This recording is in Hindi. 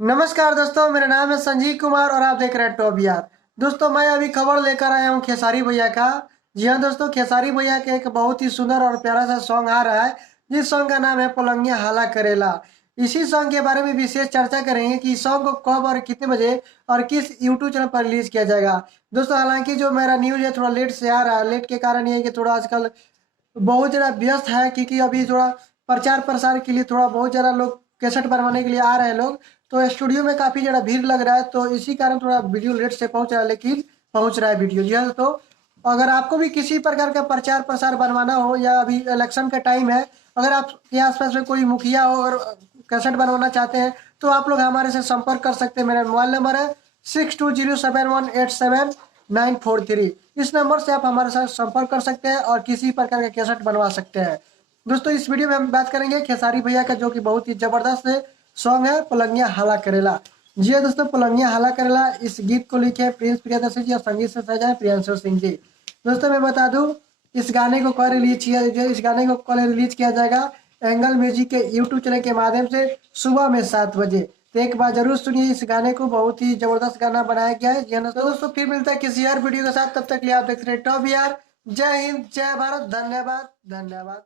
नमस्कार दोस्तों, मेरा नाम है संजीव कुमार और आप देख रहे हैं टॉप यार। दोस्तों, मैं अभी खबर लेकर आया हूँ खेसारी भैया का। जी हाँ दोस्तों, खेसारी भैया का एक बहुत ही सुंदर और प्यारा सा सॉन्ग आ रहा है, जिस सॉन्ग का नाम है पलंगिया हाला करेला। इसी सॉन्ग के बारे में विशेष चर्चा करेंगे कि इस सॉन्ग को कब और कितने बजे और किस यूट्यूब चैनल पर रिलीज किया जाएगा। दोस्तों, हालांकि जो मेरा न्यूज है थोड़ा लेट से आ रहा है। लेट के कारण ये है कि थोड़ा आजकल बहुत ज़्यादा व्यस्त है, क्योंकि अभी थोड़ा प्रचार प्रसार के लिए थोड़ा बहुत ज़्यादा लोग कैसेट बनवाने के लिए आ रहे हैं लोग। तो स्टूडियो में काफ़ी ज़्यादा भीड़ लग रहा है, तो इसी कारण थोड़ा वीडियो लेट से पहुंच रहा है, लेकिन पहुंच रहा है वीडियो। जी हाँ, तो अगर आपको भी किसी प्रकार का प्रचार प्रसार बनवाना हो या अभी इलेक्शन का टाइम है, अगर आपके आसपास में कोई मुखिया हो और कैसेट बनवाना चाहते हैं, तो आप लोग हमारे से संपर्क कर सकते हैं। मेरा मोबाइल नंबर है 6207187943। इस नंबर से आप हमारे साथ संपर्क कर सकते हैं और किसी प्रकार का कैसेट बनवा सकते हैं। दोस्तों, इस वीडियो में हम बात करेंगे खेसारी भैया का, जो कि बहुत ही जबरदस्त सॉन्ग है पलंगिया हाला करेला। जी हाँ दोस्तों, पलंगिया हाला करेला इस गीत को लिखे प्रिंस प्रियदर्शी जी और संगीत से सजाए प्रियांशु सिंह जी। दोस्तों, मैं बता दूं, इस गाने को कल रिलीज किया जाएगा एंगल म्यूजिक के यूट्यूब चैनल के माध्यम से सुबह में 7 बजे। तो एक बार जरूर सुनिए इस गाने को, बहुत ही जबरदस्त गाना बनाया गया है। जी हाँ दोस्तों, फिर मिलता है किसी और वीडियो के साथ। तब तक के लिए आप देख रहे हैं टॉप यार। जय हिंद, जय भारत, धन्यवाद धन्यवाद।